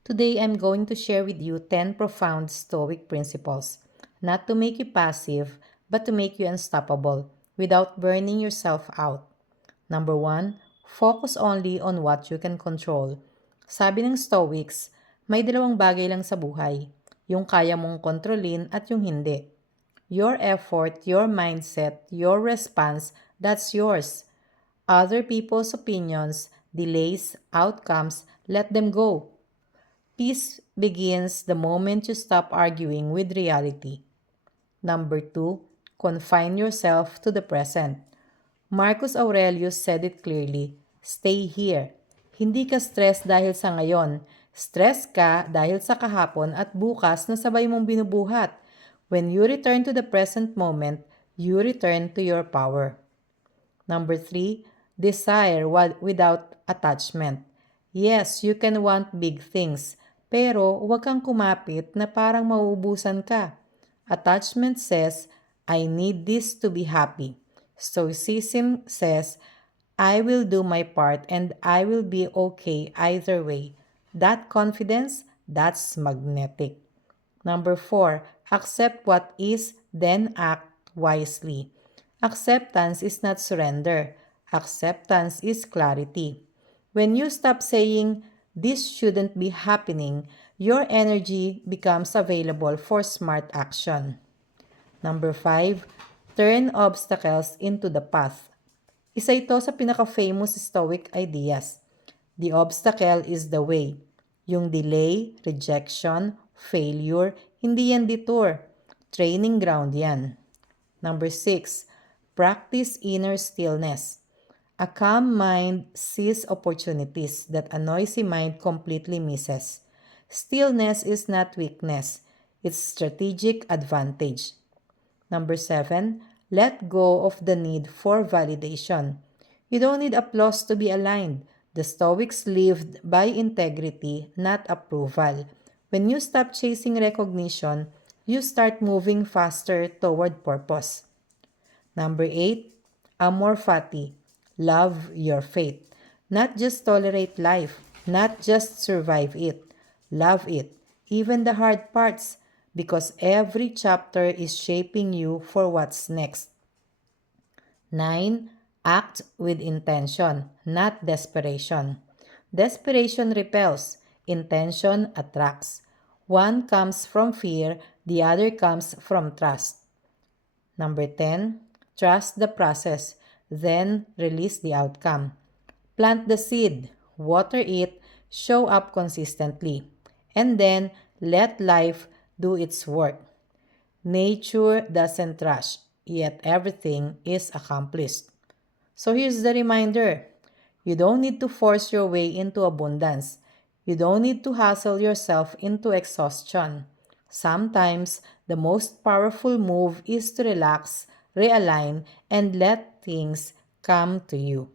Today I'm going to share with you 10 profound Stoic principles, not to make you passive, but to make you unstoppable without burning yourself out. Number 1, focus only on what you can control. Sabi ng Stoics, may dalawang bagay lang sa buhay, yung kaya mong kontrolin at yung hindi. Your effort, your mindset, your response, that's yours. Other people's opinions, delays, outcomes, let them go. Peace begins the moment you stop arguing with reality. Number 2, confine yourself to the present. Marcus Aurelius said it clearly, stay here. Hindi ka stress dahil sa ngayon. Stress ka dahil sa kahapon at bukas na sabay mong binubuhat. When you return to the present moment, you return to your power. Number 3, desire without attachment. Yes, you can want big things, pero huwag kang kumapit na parang mauubusan ka. Attachment says, I need this to be happy. Stoicism says, I will do my part and I will be okay either way. That confidence, that's magnetic. Number 4, accept what is, then act wisely. Acceptance is not surrender. Acceptance is clarity. When you stop saying, this shouldn't be happening, your energy becomes available for smart action. Number 5, turn obstacles into the path. Isa ito sa pinaka-famous Stoic ideas. The obstacle is the way. Yung delay, rejection, failure, hindi yan detour. Training ground yan. Number 6, practice inner stillness. A calm mind sees opportunities that a noisy mind completely misses. Stillness is not weakness, it's strategic advantage. Number 7, let go of the need for validation. You don't need applause to be aligned. The Stoics lived by integrity, not approval. When you stop chasing recognition, you start moving faster toward purpose. Number 8, amor fati. Love your fate. Not just tolerate life, not just survive it. Love it, even the hard parts, because every chapter is shaping you for what's next. 9, act with intention, not desperation. Desperation repels, intention attracts. One comes from fear, the other comes from trust. Number 10, trust the process, then release the outcome. Plant the seed, water it, show up consistently, and then let life do its work. Nature doesn't rush, yet everything is accomplished. So here's the reminder. You don't need to force your way into abundance. You don't need to hustle yourself into exhaustion. Sometimes, the most powerful move is to relax, realign, and let things come to you.